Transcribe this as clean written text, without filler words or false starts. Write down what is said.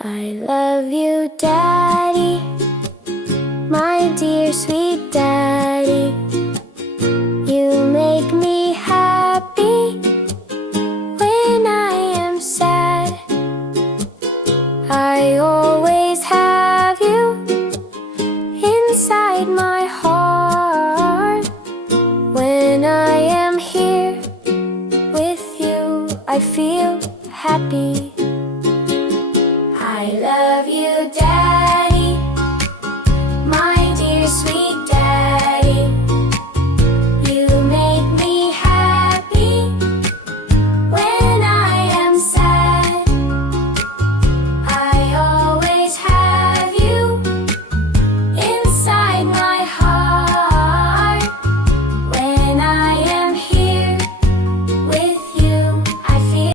I love you, Daddy, my dear sweet Daddy. You make me happy when I am sad. I always have you inside my heart. When I am here with you, I feel happy.